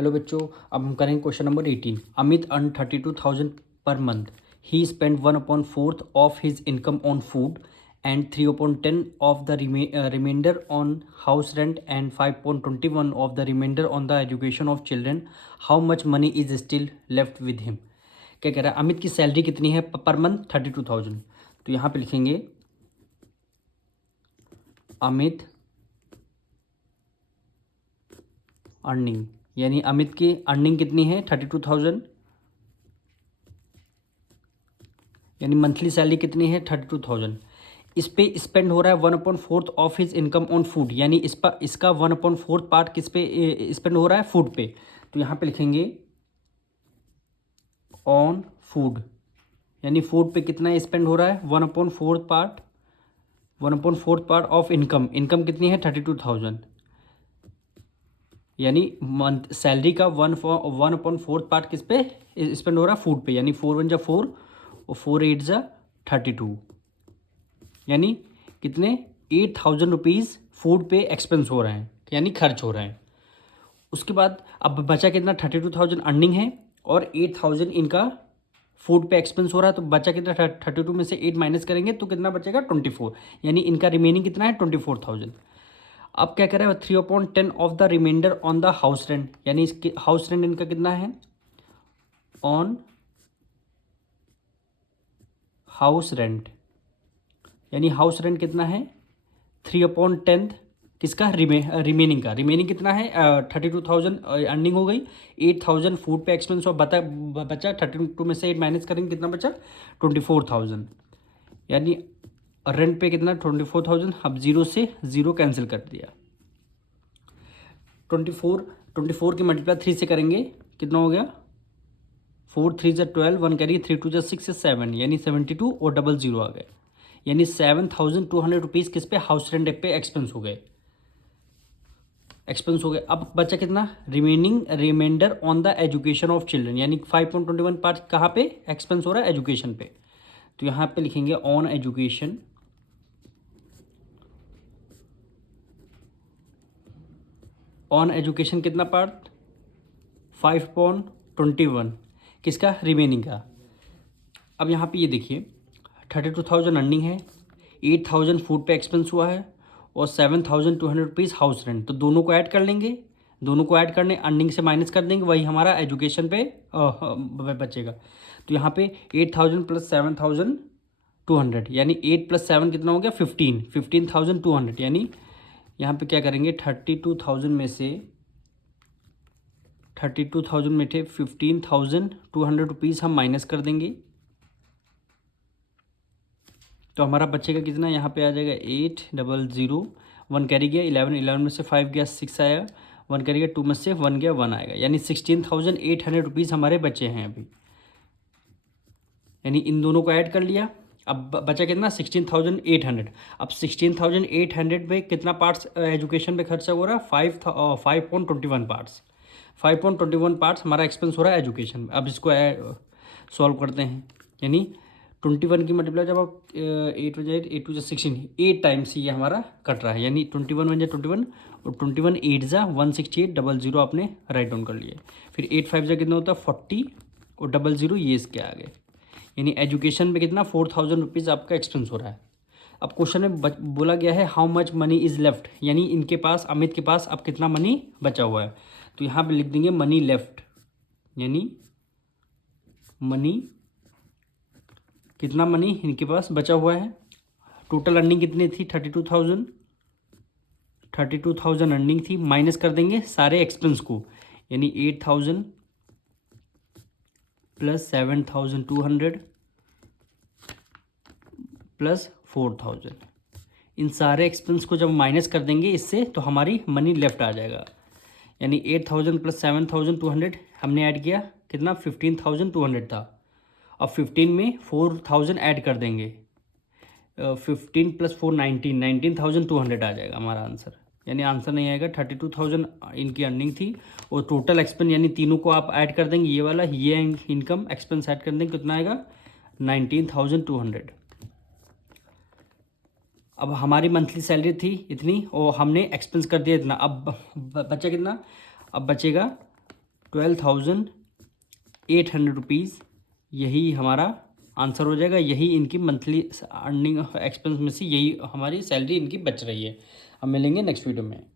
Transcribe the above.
Hello बच्चों, अब हम करेंगे question number 18। Amit earn 32,000 per month. He spend 1/4 of his income on food and 3/10 of the reminder on house rent and 5/21 of the reminder on the education of children. How much money is still left with him. क्या कह रहा है, अमित की salary कितनी है per month? 32,000। तो यहाँ पे लिखेंगे अमित अर्निंग, यानी अमित की अर्निंग कितनी है? 32,000, यानी मंथली सैलरी कितनी है? 32,000। इस पे स्पेंड हो रहा है 1/4 of his income on food, यानी इस पर इसका 1/4 पार्ट किस पे स्पेंड हो रहा है? फूड पे। तो यहाँ पे लिखेंगे ऑन फूड, यानी फूड पे कितना स्पेंड हो रहा है? 1/4 part, 1/4 part of income. Income कितनी है? 32,000, यानी मंथ सैलरी का 1/4 पार्ट किस पे स्पेंड हो रहा है? फूड पे। यानी 4 1 4 और 4 8 32, यानी कितने? 8,000 रुपीज़ फूड पे एक्सपेंस हो रहे हैं, यानी खर्च हो रहे हैं। उसके बाद अब बचा कितना? 32,000 अर्निंग है और 8,000 इनका फूड पे एक्सपेंस हो रहा है। तो बचा कितना? 32 में से 8 माइनस करेंगे तो कितना बचेगा? 24, यानी इनका रिमेनिंग कितना है? 24,000। अब क्या करें? 3/10 of the reminder on the house rent, यानी इसके हाउस रेंट इनका कितना है? ऑन हाउस रेंट, यानी हाउस रेंट कितना है? 3/10 किसका? रिमेनिंग का। रिमेनिंग कितना है? 32,000 अर्निंग हो गई, 8,000 फूड पे एक्सपेंस और बचा 32 में से 8 माइनस करेंगे कितना बचा? 24,000, यानी रेंट पे कितना? 24,000। अब जीरो से जीरो कैंसिल कर दिया। 24 की मल्टीप्लाई 3 से करेंगे कितना हो गया? 4 3 12, 1 कैरी 3 2 6 7, यानी 72 और 00 आ गए, यानी 7,200 रुपीज़ किस पे? हाउस रेंट पे एक्सपेंस हो गए, एक्सपेंस हो गए। अब बचा कितना? Reminder on the education of children, यानी 5/21 पार्ट कहाँ पे एक्सपेंस हो रहा है? एजुकेशन पे। तो यहाँ पे लिखेंगे ऑन एजुकेशन, ऑन एजुकेशन कितना पार्ट? 5/21 किसका? रिमेनिंग का। अब यहाँ पे ये देखिए 32,000 अर्निंग है, 8,000 फूड पे एक्सपेंस हुआ है और 7,200 रुपीज़ हाउस रेंट। तो दोनों को ऐड कर लेंगे, दोनों को ऐड करने अर्निंग से माइनस कर देंगे, वही हमारा एजुकेशन पे बचेगा। तो यहाँ पे 8,000 प्लस 7,200, यानी 8 + 7 कितना हो गया? 15,200, यानी यहाँ पे क्या करेंगे? 32,000 में से 15,200 रुपीज़ हम माइनस कर देंगे, तो हमारा बचेगा कितना? यहाँ पे आ जाएगा 800, 1 कैरी गया 11 में से 5 गया 6 आया, 1 कैरी गया 2 में से 1 गया 1 आएगा, यानी 16,800 रुपीज़ हमारे बचे हैं अभी, यानी इन दोनों को ऐड कर लिया। अब बचा कितना? 16,800। अब 16,800 पे कितना पार्ट्स एजुकेशन पे खर्चा हो रहा है? 5/21 पार्ट्स, 5/21 पार्ट्स हमारा एक्सपेंस हो रहा है एजुकेशन में। अब इसको सॉल्व करते हैं, यानी 21 की मल्टीप्लाई जब आप 8 हो जाए 8 2 16, 8 टाइम्स ये हमारा कट रहा है, यानी 21 1 21 और 21 8 168 00 आपने राइट डाउन कर लिया। फिर 8 5 कितना होता है? 40 और 00 ये इसके आ गए, यानी एजुकेशन में कितना? 4,000 रुपीज़ आपका एक्सपेंस हो रहा है। अब क्वेश्चन में बोला गया है how much money is left, यानी इनके पास, अमित के पास अब कितना मनी बचा हुआ है। तो यहाँ पे लिख देंगे मनी लेफ्ट, यानी मनी, कितना मनी इनके पास बचा हुआ है। टोटल अर्निंग कितनी थी? 32,000 अर्निंग थी, माइनस कर देंगे सारे एक्सपेंस को, यानी 8,000 प्लस 7,200 प्लस 4,000, इन सारे एक्सपेंस को जब माइनस कर देंगे इससे तो हमारी मनी लेफ्ट आ जाएगा, यानी 8,000 प्लस 7,200 हमने ऐड किया कितना? 15,200 था। अब 15 में 4,000 ऐड कर देंगे, 15 + 4 19,200 आ जाएगा हमारा आंसर, यानी आंसर नहीं आएगा। 32,000 इनकी अर्निंग थी और टोटल एक्सपेंस, यानी तीनों को आप ऐड कर देंगे, ये वाला ये इनकम एक्सपेंस ऐड कर देंगे, कितना आएगा? 19,200। अब हमारी मंथली सैलरी थी इतनी और हमने एक्सपेंस कर दिया इतना, अब बचा कितना? अब बचेगा 12,800 रुपीज़ यही हमारा आंसर हो जाएगा। यही इनकी मंथली अर्निंग एक्सपेंस में से यही हमारी सैलरी इनकी बच रही है। अब मिलेंगे नेक्स्ट वीडियो में।